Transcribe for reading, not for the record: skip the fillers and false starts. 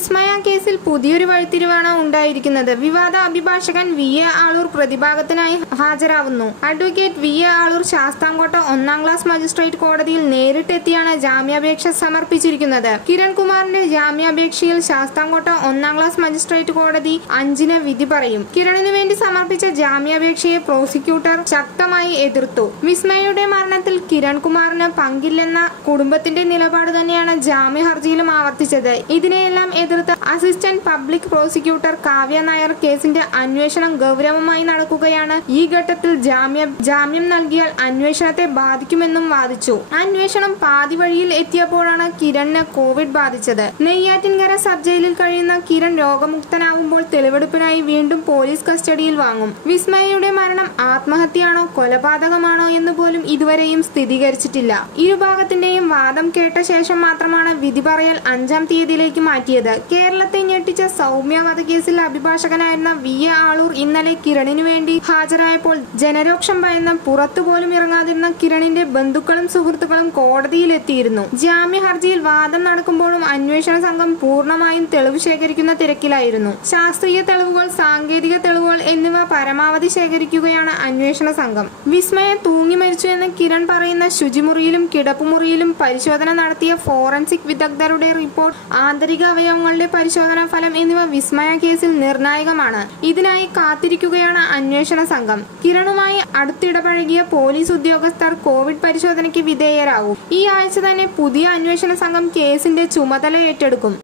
വിസ്മയ കേസിൽ പുതിയൊരു വഴിത്തിരിവാണ് ഉണ്ടായിരിക്കുന്നത്. വിവാദ അഭിഭാഷകൻ വി.എ. ആളൂർ പ്രതിഭാഗത്തിനായി ഹാജരാവുന്നു. Advocate V A. ആളൂർ ശാസ്താംകോട്ട 1-ാം ക്ലാസ് മജിസ്ട്രേറ്റ് കോടതിയിൽ നേരിട്ടെത്തിയാണ് ജാമ്യാപേക്ഷ സമർപ്പിച്ചിരിക്കുന്നത്. കിരൺകുമാറിന്റെ ജാമ്യാപേക്ഷയിൽ ശാസ്താംകോട്ട 1-ാം ക്ലാസ് മജിസ്ട്രേറ്റ് കോടതി 5-ന് വിധി പറയും. കിരണിനു വേണ്ടി സമർപ്പിച്ച ജാമ്യാപേക്ഷയെ പ്രോസിക്യൂട്ടർ ശക്തമായി എതിർത്തു. വിസ്മയയുടെ മരണത്തിൽ കിരൺകുമാറിന് പങ്കില്ലെന്ന കുടുംബത്തിന്റെ നിലപാട് തന്നെയാണ് ജാമ്യ ഹർജിയിലും ആവർത്തിച്ചത്. ഇതിനെയെല്ലാം എതിർത്ത് assistant public prosecutor Kavya Nair കേസിന്റെ അന്വേഷണം ഗൗരവമായി നടക്കുകയാണ്. ഈ ഘട്ടത്തിൽ ജാമ്യം നൽകിയാൽ അന്വേഷണത്തെ ബാധിക്കുമെന്നും വാദിച്ചു. അന്വേഷണം പാതി വഴിയിൽ എത്തിയപ്പോഴാണ് കിരണിന് കോവിഡ് ബാധിച്ചത്. നെയ്യാറ്റിൻകര സബ് ജയിലിൽ കഴിയുന്ന കിരൺ രോഗമുക്തനാവുമ്പോൾ തെളിവെടുപ്പിനായി വീണ്ടും പോലീസ് കസ്റ്റഡിയിൽ വാങ്ങും. വിസ്മയയുടെ മരണം ആത്മഹത്യയാണോ കൊലപാതകമാണോ എന്ന് പോലും ഇതുവരെയും സ്ഥിരീകരിച്ചിട്ടില്ല. ഇരുഭാഗത്തിന്റെയും വാദം കേട്ട ശേഷം മാത്രമാണ് വിധി പറയൽ 5-ാം തീയതിയിലേക്ക് മാറ്റിയത്. കേരളത്തെ ഞെട്ടിച്ച സൗമ്യ വധക്കേസിൽ അഭിഭാഷകനായിരുന്ന വി.എ. ആളൂർ ഇന്നലെ കിരണിനു വേണ്ടി ഹാജരായപ്പോൾ ജനരോക്ഷം ഭയന്ന് പുറത്തുപോലും ഇറങ്ങാതിരുന്ന കിരണിന്റെ ബന്ധുക്കളും സുഹൃത്തുക്കളും കോടതിയിലെത്തിയിരുന്നു. ജാമ്യ ഹർജിയിൽ വാദം നടക്കുമ്പോഴും അന്വേഷണ സംഘം പൂർണ്ണമായും തെളിവ് ശേഖരിക്കുന്ന തിരക്കിലായിരുന്നു. ശാസ്ത്രീയ തെളിവുകൾ, സാങ്കേതിക തെളിവുകൾ എന്നിവ പരമാവധി ശേഖരിക്കുകയാണ് അന്വേഷണ സംഘം. വിസ്മയ തൂങ്ങി മരിച്ചു എന്ന് കിരൺ പറയുന്ന ശുചിമുറിയിലും കിടപ്പുമുറിയിലും പരിശോധന നടത്തിയ ഫോറൻസിക് വിദഗ്ധരുടെ റിപ്പോർട്ട്, ആന്തരിക അവയവങ്ങളുടെ പരിശോധനാ ഫലം എന്നിവ വിസ്മയ കേസിൽ നിർണായകമാണ്. ഇതിനായി കാത്തിരിക്കുകയാണ് അന്വേഷണ സംഘം. കിരണുമായി അടുത്തിടപഴകിയ പോലീസ് ഉദ്യോഗസ്ഥർ കോവിഡ് പരിശോധനയ്ക്ക് വിധേയരാകും. ഈ ആഴ്ച തന്നെ പുതിയ അന്വേഷണ സംഘം കേസിന്റെ ചുമതല ഏറ്റെടുക്കും.